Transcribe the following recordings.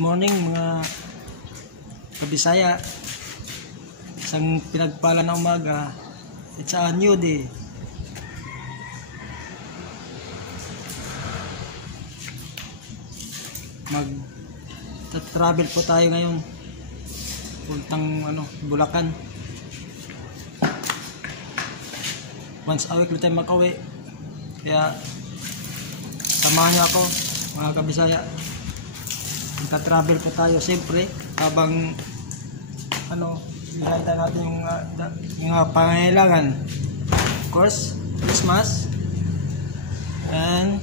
morning mga kabisaya. Isang pinagpala na umaga. It's a new day. Mag-travel po tayo ngayon. Puntang Bulacan. Once a week tayo makauwi. Kaya samahan niyo ako mga kabisaya. Magta-travel po tayo siyempre habang ilahita natin yung pangangailangan. Of course, Christmas. And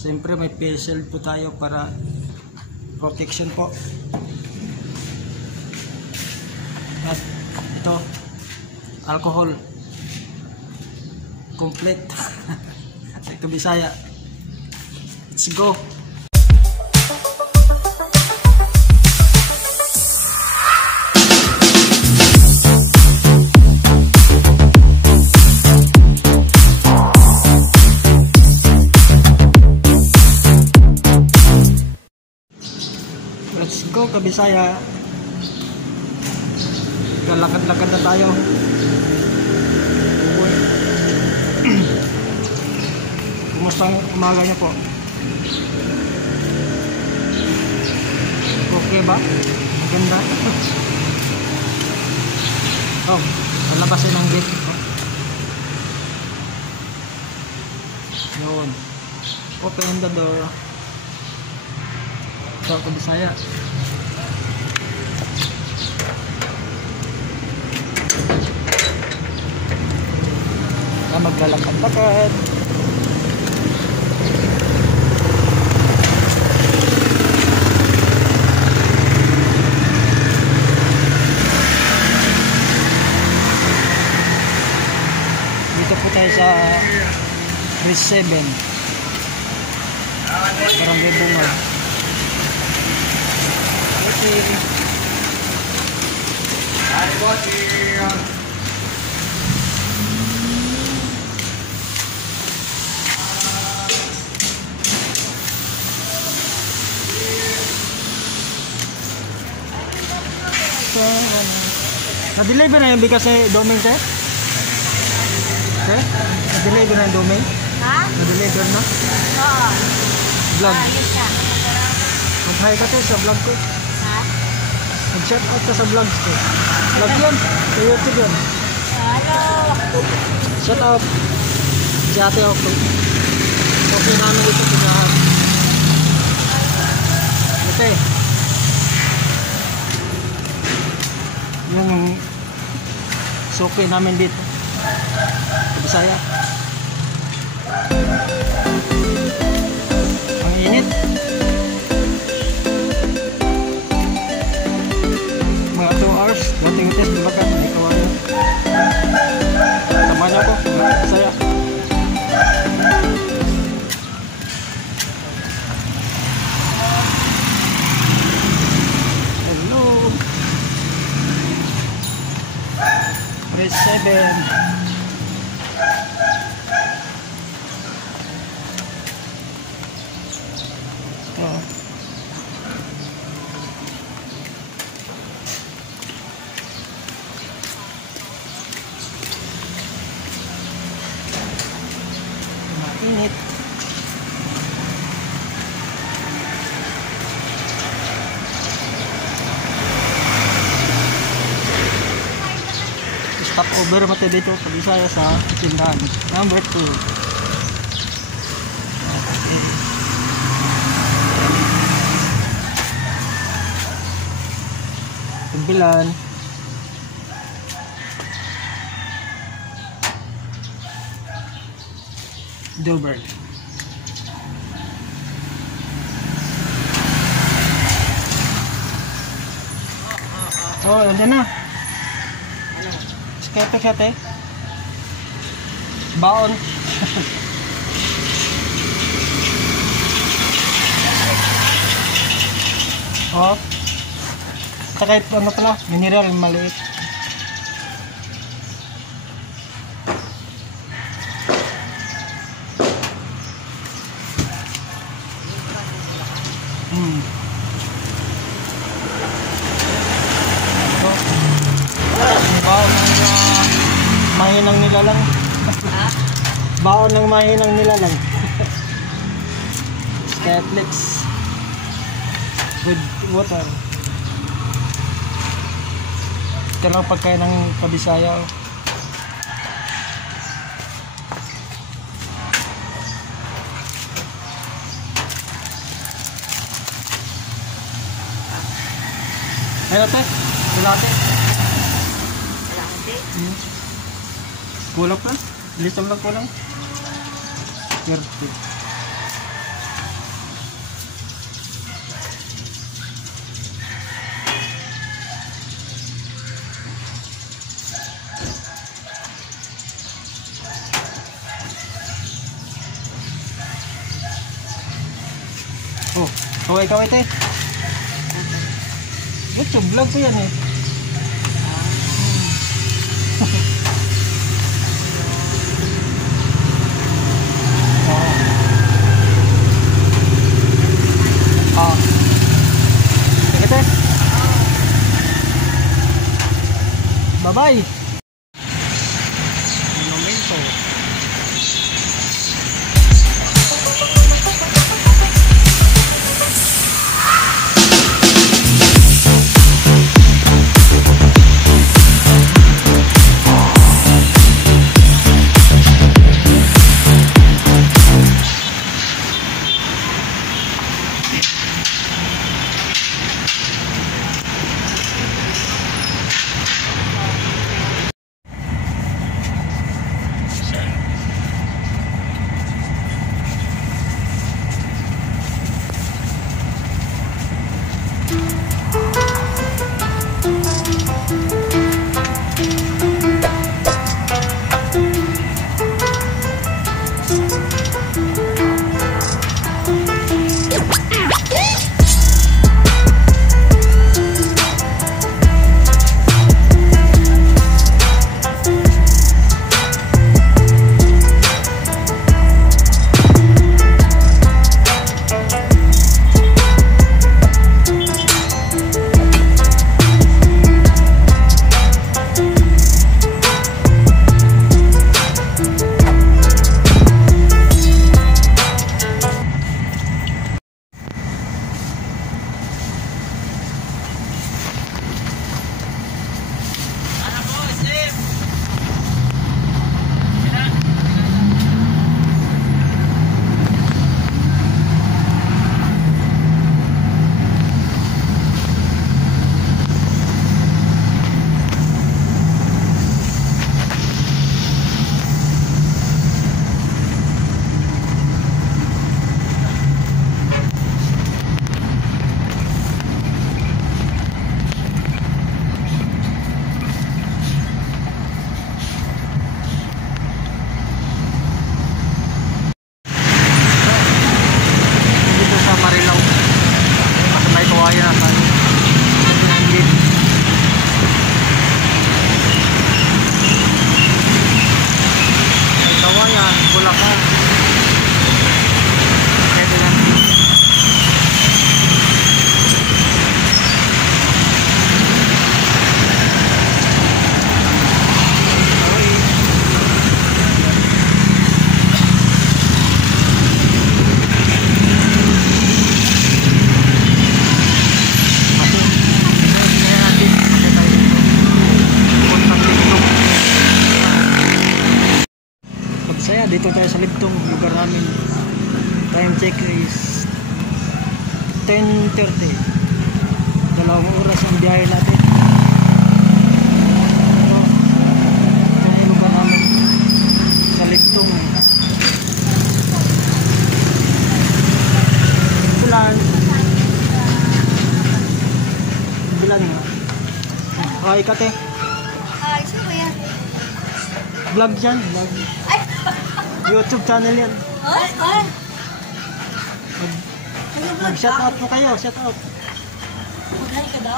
siyempre may face shield po tayo para protection po. At ito, alcohol. Complete. Ito Bisaya. Let's go. Let's go Kabisaya. Lakad-lakad na tayo. Kumusta ang umaga niyo po? Okay ba? Maganda? Oh, nalabasin ang gate. Yun. Open the door. Ito Kabisaya. Maglalakad-lakad. Dito po tayo sa Bridge 7 Barangay Bunga. Na-deliver na yung bigas sa domain, sir? Sir? Na-deliver na yung domain? Ha? Na-deliver na? Oo. Vlog? Ayos ka. Mag-hi ka tayo sa vlog ko. Ha? Mag-shout out ka sa vlog ko. Vlog yun? Sa YouTube yun. Hello. Shout out. Si ate ako. Okay namin ito pinahan. Ate. Yung soke namin dito sa Bisaya. Ang init. Mga 2 hours dating test di ba ka? Hindi ko ano. Sama niyo ako mga Bisaya. Bridge 7. Oh. Mainit. Stop over mati dito sa Bisaya sa tindahan. Number 2. Okay. Tumbilan. Dilbert. Oh, yan na. Kete baon. Oh, kahit pala mineral maliit. Sabaw ng mahinang nilalang. Skyflex. With water. Ito lang pagkain ng Kabisaya. Ay, ate. Wala ate. Kulang pa. Lisam lang kulang. Ngerti. Oh, kaway ate. YouTube vlog ko yan eh. Sige te. Bye-bye. Monumento. Dito tayo sa Libtong, lugar namin. Time check is 10:30. 2 oras ang biyahe natin. Ito na yung lugar namin sa Libtong. Bulan. Bulan nga. Hi, kate. Hi, sino ba yan? Vlog yan, vlog. Ay! YouTube channel yan. Ay! Ay! Mag-shout out mo kayo, shout out.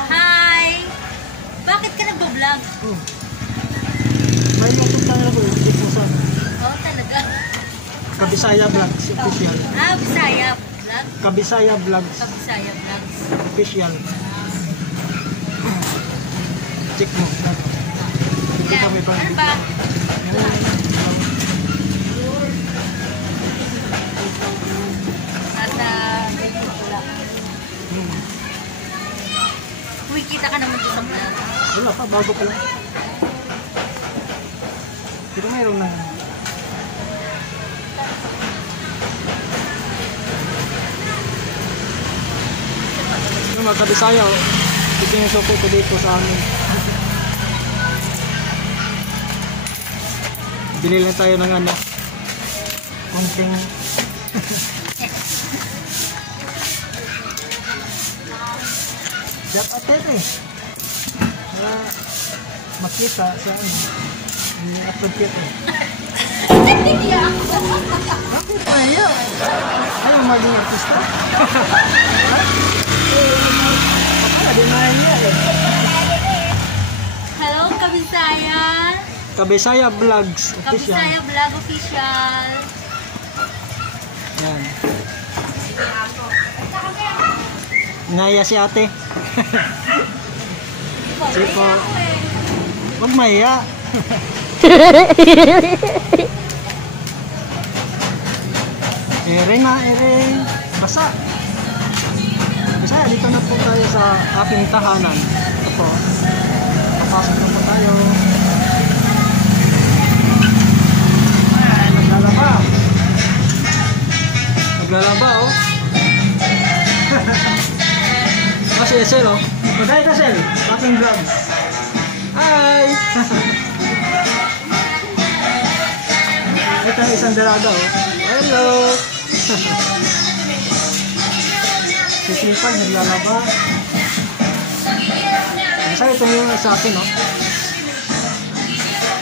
Hi! Bakit ka nagbablog? May YouTube channel ko, hindi po sa Oh, talaga? Kabisaya Vlogs official. Ah, Bisaya Vlog? Kabisaya Vlogs Kabisaya Vlogs. official. Check mo. Yan. Ano ba? kumikita ka naman doon sa vlog. Wala pa, bago pa lang. Pero mayroon na. Yung mga kabisaya, ito yung suko ko dito sa amin. Bili lang tayo ng ano, konting jap atet eh. Para makita sa ano, hindi upload kita eh. Bakit pa yun? Ayaw maging artista? Baka dinahin niya eh. Hello, Kabisaya. Kabisaya Vlogs Official. Kabisaya Vlog Official. Yan. Naya si ate. Sige po. Huwag maya. Ere nga, ere. Basa. Basa, dito na po tayo sa aking tahanan. Ito po. Papasok na po tayo. Ay, naglalaba. Naglalaba, oh. Kasi Esel, oh. Magay ka, Esel. Aking vlog. Hi! Ito ang isang dalaga, oh. Hello! Sisipag, naglalaba. Kasi ito yung sa akin, oh.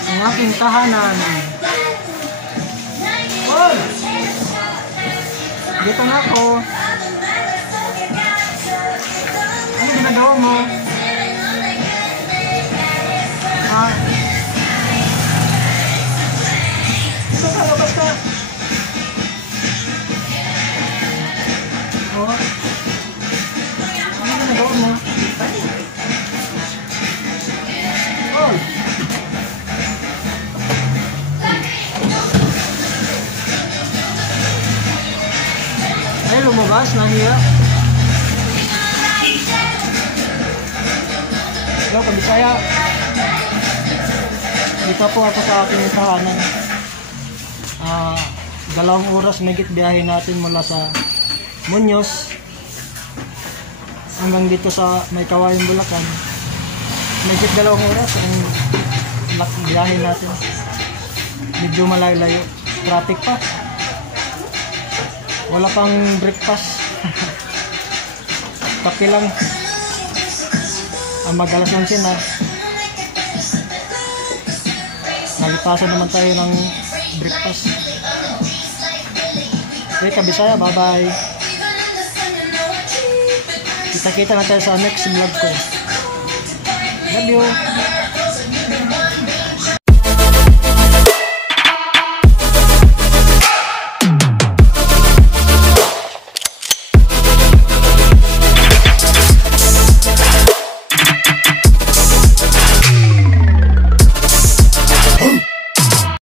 Ang aking tahanan. Oh! Dito na ako. Ano ginagawa mo? Ah. Ito ka, labas ka. Oh. Ano ginagawa mo? Oh. Ay, lumabas, nahiya. Hello, Kabisaya. Dito po ako sa ating tahanan. 2 oras megit biyahe natin mula sa Muñoz hanggang dito sa May Kawayan, Bulacan. Megit 2 oras ang biyahe natin. Medyo malayo-layo. Traffic pa. Wala pang breakfast. Kape lang. Ang mag-alas 11 na. Nalipasan naman tayo ng breakfast. Okay, Kabisaya, bye-bye. Kita-kita na tayo sa next vlog ko. Love you.